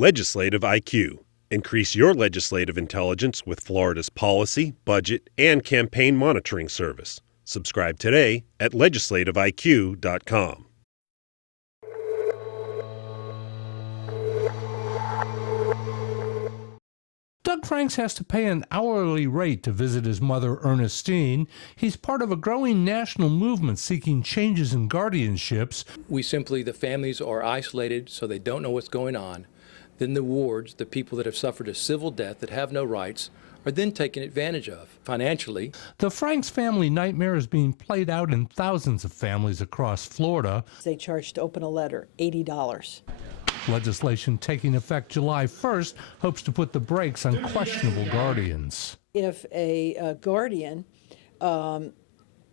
Legislative IQ. Increase your legislative intelligence with Florida's policy, budget, and campaign monitoring service. Subscribe today at legislativeiq.com. Doug Franks has to pay an hourly rate to visit his mother, Ernestine. He's part of a growing national movement seeking changes in guardianships. The families are isolated, so they don't know what's going on. Then the wards, the people that have suffered a civil death that have no rights, are then taken advantage of financially. The Franks family nightmare is being played out in thousands of families across Florida. They charge to open a letter, $80. Legislation taking effect July 1st hopes to put the brakes on questionable guardians. If a guardian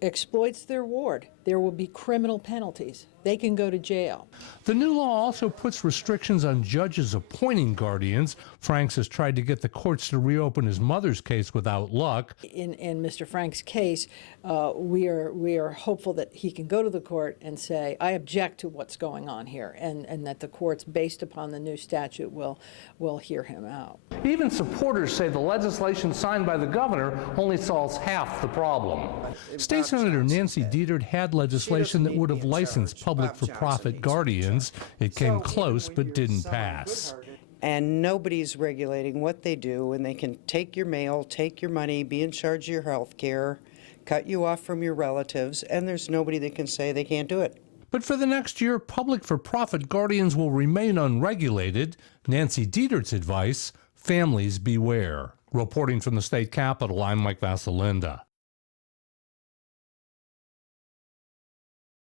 exploits their ward, there will be criminal penalties. They can go to jail. The new law also puts restrictions on judges appointing guardians. Franks has tried to get the courts to reopen his mother's case without luck. In Mr. Frank's case, we are hopeful that he can go to the court and say, I object to what's going on here, and that the courts, based upon the new statute, will hear him out. Even supporters say the legislation signed by the governor only solves half the problem. State Senator Nancy Dietert had legislation that would have licensed public-for-profit guardians. It came close but didn't pass. And nobody's regulating what they do, and they can take your mail, take your money, be in charge of your health care, cut you off from your relatives, and there's nobody that can say they can't do it. But for the next year, public-for-profit guardians will remain unregulated. Nancy Dietert's advice, families beware. Reporting from the state capitol, I'm Mike Vasalinda.